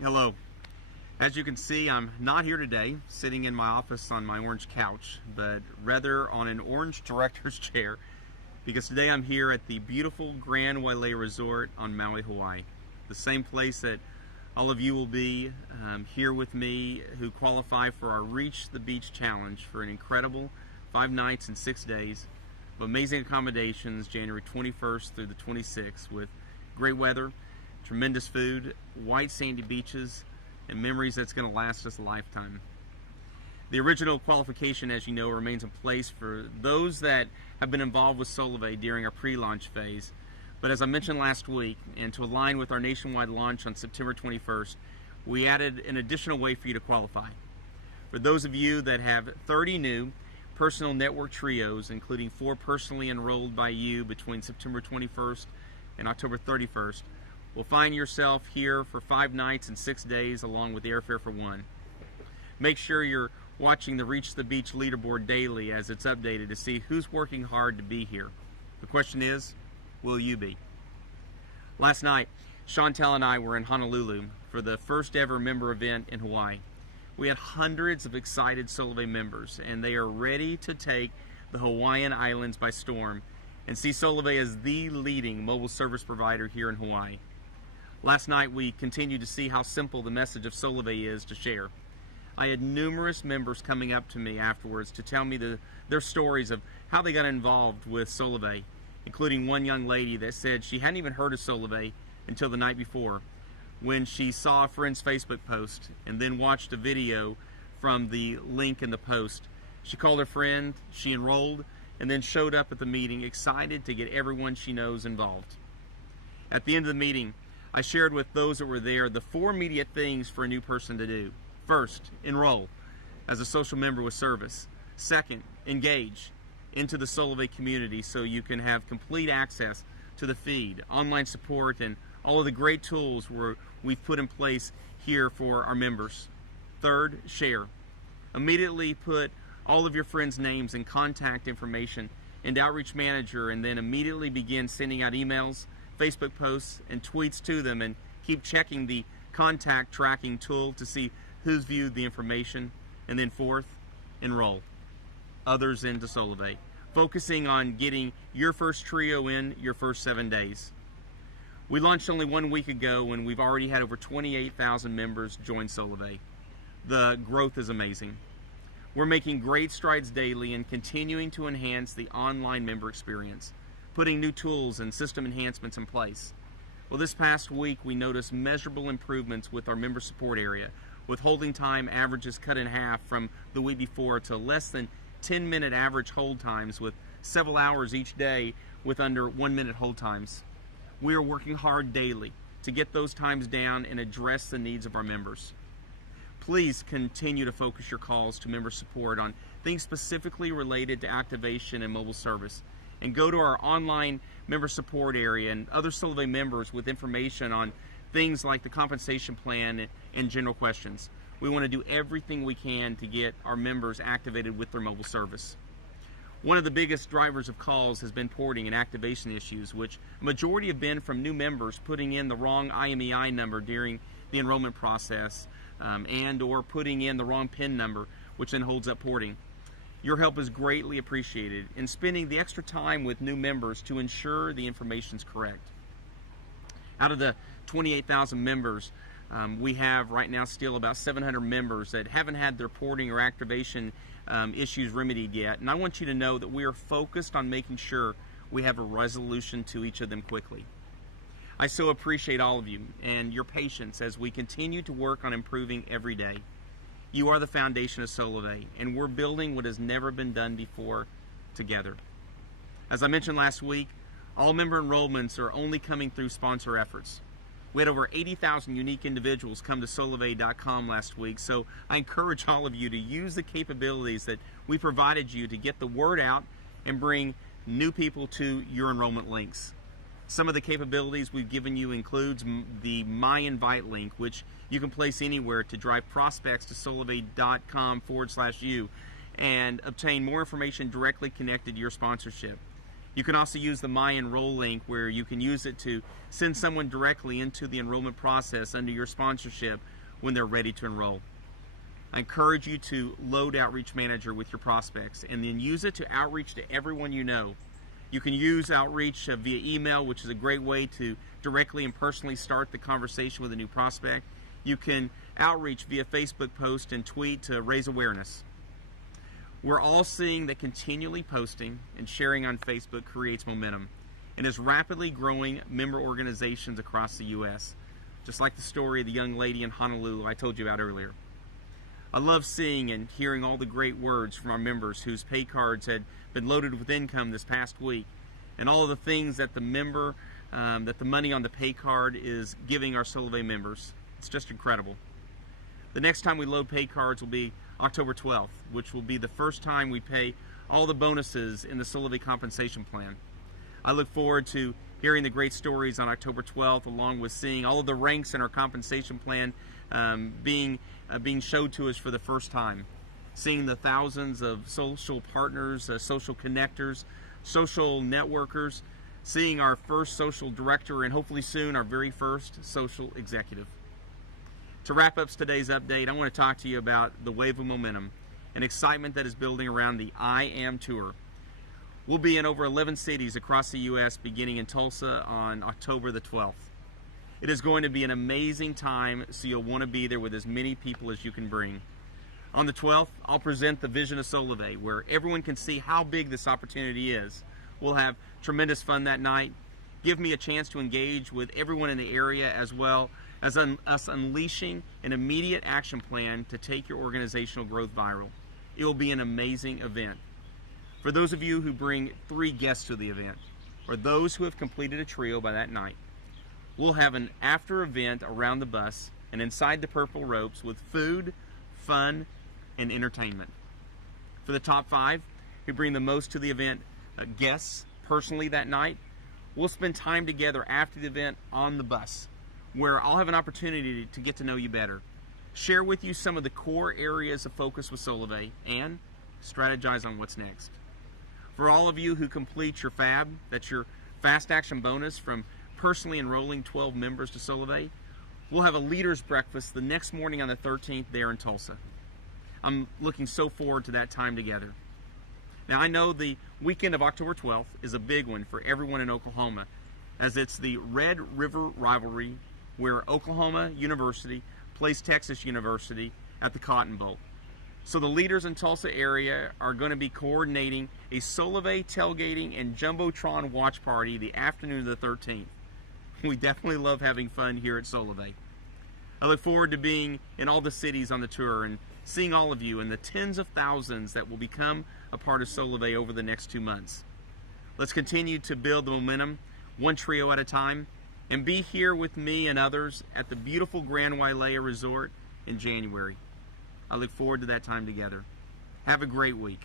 Hello. As you can see, I'm not here today sitting in my office on my orange couch, but rather on an orange director's chair, because today I'm here at the beautiful Grand Wailea Resort on Maui, Hawaii. The same place that all of you will be here with me who qualify for our Reach the Beach Challenge for an incredible 5 nights and 6 days of amazing accommodations January 21st through the 26th with great weather, tremendous food, white sandy beaches, and memories that's going to last us a lifetime. The original qualification, as you know, remains in place for those that have been involved with Solavei during our pre-launch phase. But as I mentioned last week, and to align with our nationwide launch on September 21st, we added an additional way for you to qualify. For those of you that have 30 new personal network trios, including 4 personally enrolled by you between September 21st and October 31st, will find yourself here for 5 nights and 6 days along with airfare for 1. Make sure you're watching the Reach the Beach leaderboard daily as it's updated to see who's working hard to be here. The question is, will you be? Last night, Chantel and I were in Honolulu for the first ever member event in Hawaii. We had hundreds of excited Solavei members, and they are ready to take the Hawaiian Islands by storm and see Solavei as the leading mobile service provider here in Hawaii. Last night, we continued to see how simple the message of Solavei is to share. I had numerous members coming up to me afterwards to tell me their stories of how they got involved with Solavei, including one young lady that said she hadn't even heard of Solavei until the night before, when she saw a friend's Facebook post and then watched a video from the link in the post. She called her friend, she enrolled, and then showed up at the meeting excited to get everyone she knows involved. At the end of the meeting, I shared with those that were there the 4 immediate things for a new person to do. First, enroll as a social member with service. Second, engage into the Solavei community so you can have complete access to the feed, online support, and all of the great tools we've put in place here for our members. Third, share. Immediately put all of your friends' names and contact information into Outreach Manager, and then immediately begin sending out emails, Facebook posts, and tweets to them, and keep checking the contact tracking tool to see who's viewed the information. And then fourth, enroll others into Solavei, focusing on getting your first trio in your first 7 days. We launched only 1 week ago, and we've already had over 28,000 members join Solavei. The growth is amazing. We're making great strides daily and continuing to enhance the online member experience, putting new tools and system enhancements in place. Well, this past week we noticed measurable improvements with our member support area, with holding time averages cut in half from the week before to less than 10-minute average hold times, with several hours each day with under 1-minute hold times. We are working hard daily to get those times down and address the needs of our members. Please continue to focus your calls to member support on things specifically related to activation and mobile service, and go to our online member support area and other Solavei members with information on things like the compensation plan and general questions. We want to do everything we can to get our members activated with their mobile service. One of the biggest drivers of calls has been porting and activation issues, which a majority have been from new members putting in the wrong IMEI number during the enrollment process, and or putting in the wrong PIN number, which then holds up porting. Your help is greatly appreciated in spending the extra time with new members to ensure the information is correct. Out of the 28,000 members, we have right now still about 700 members that haven't had their porting or activation issues remedied yet. And I want you to know that we are focused on making sure we have a resolution to each of them quickly. I so appreciate all of you and your patience as we continue to work on improving every day. You are the foundation of Solavei, and we're building what has never been done before together. As I mentioned last week, all member enrollments are only coming through sponsor efforts. We had over 80,000 unique individuals come to solavei.com last week, so I encourage all of you to use the capabilities that we provided you to get the word out and bring new people to your enrollment links. Some of the capabilities we've given you includes the My Invite link, which you can place anywhere to drive prospects to solavei.com/you and obtain more information directly connected to your sponsorship. You can also use the My Enroll link, where you can use it to send someone directly into the enrollment process under your sponsorship when they're ready to enroll. I encourage you to load Outreach Manager with your prospects and then use it to outreach to everyone you know. You can use outreach via email, which is a great way to directly and personally start the conversation with a new prospect. You can outreach via Facebook post and tweet to raise awareness. We're all seeing that continually posting and sharing on Facebook creates momentum and is rapidly growing member organizations across the U.S., just like the story of the young lady in Honolulu I told you about earlier. I love seeing and hearing all the great words from our members whose pay cards had been loaded with income this past week, and all of the things that the money on the pay card is giving our Solavei members. It's just incredible. The next time we load pay cards will be October 12th, which will be the first time we pay all the bonuses in the Solavei compensation plan. I look forward to hearing the great stories on October 12th, along with seeing all of the ranks in our compensation plan being showed to us for the first time. Seeing the thousands of social partners, social connectors, social networkers, seeing our first social director, and hopefully soon our very first social executive. To wrap up today's update, I want to talk to you about the wave of momentum and excitement that is building around the I Am Tour. We'll be in over 11 cities across the U.S. beginning in Tulsa on October the 12th. It is going to be an amazing time, so you'll want to be there with as many people as you can bring. On the 12th, I'll present the vision of Solavei, where everyone can see how big this opportunity is. We'll have tremendous fun that night. Give me a chance to engage with everyone in the area, as well as us unleashing an immediate action plan to take your organizational growth viral. It will be an amazing event. For those of you who bring 3 guests to the event, or those who have completed a trio by that night, we'll have an after event around the bus and inside the purple ropes with food, fun, and entertainment. For the top 5 who bring the most to the event guests personally that night, we'll spend time together after the event on the bus, where I'll have an opportunity to get to know you better, share with you some of the core areas of focus with Solavei, and strategize on what's next. For all of you who complete your FAB, that's your fast action bonus from personally enrolling 12 members to Solavei, we'll have a leaders breakfast the next morning on the 13th there in Tulsa. I'm looking so forward to that time together. Now, I know the weekend of October 12th is a big one for everyone in Oklahoma, as it's the Red River Rivalry, where Oklahoma University plays Texas University at the Cotton Bowl. So the leaders in Tulsa area are going to be coordinating a Solavei tailgating and Jumbotron watch party the afternoon of the 13th. We definitely love having fun here at Solavei. I look forward to being in all the cities on the tour and seeing all of you and the tens of thousands that will become a part of Solavei over the next 2 months. Let's continue to build the momentum, one trio at a time, and be here with me and others at the beautiful Grand Wailea Resort in January. I look forward to that time together. Have a great week.